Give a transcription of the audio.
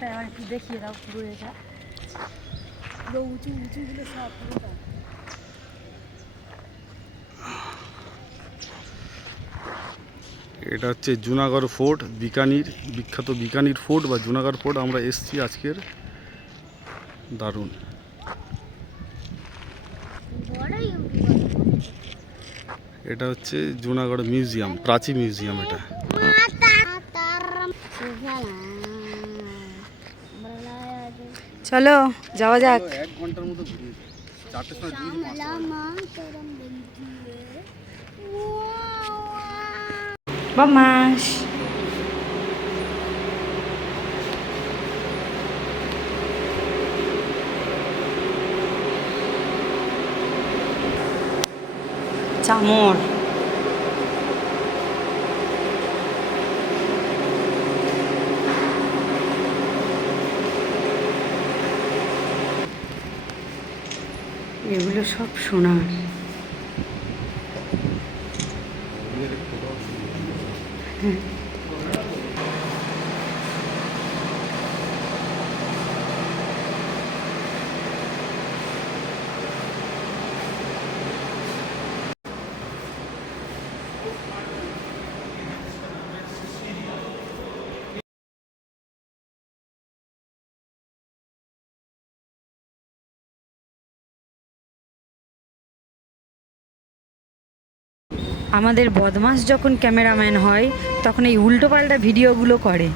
পুরোটা আমার একটু দেখিয়ে দাও পুরো এটা পুরো উঁচু উঁচুগুলো সব পুরোটা। এটা হচ্ছে জুনাগড় ফোর্ট, বিকানির বিখ্যাত বিকানির ফোর্ট বা জুনাগড় ফোর্ট। আমরা এসছি আজকের, দারুণ। এটা হচ্ছে জুনাগড় মিউজিয়াম, প্রাচীন মিউজিয়াম এটা। চলো যাওয়া যাক। 1 ঘন্টার মতো ঘুরিয়েছে, 4টের সময় বামাস চামর। এগুলো সব সোনার। আমাদের বদমাস যখন ক্যামেরাম্যান হয় তখন এই উল্টোপাল্টা ভিডিওগুলো করে।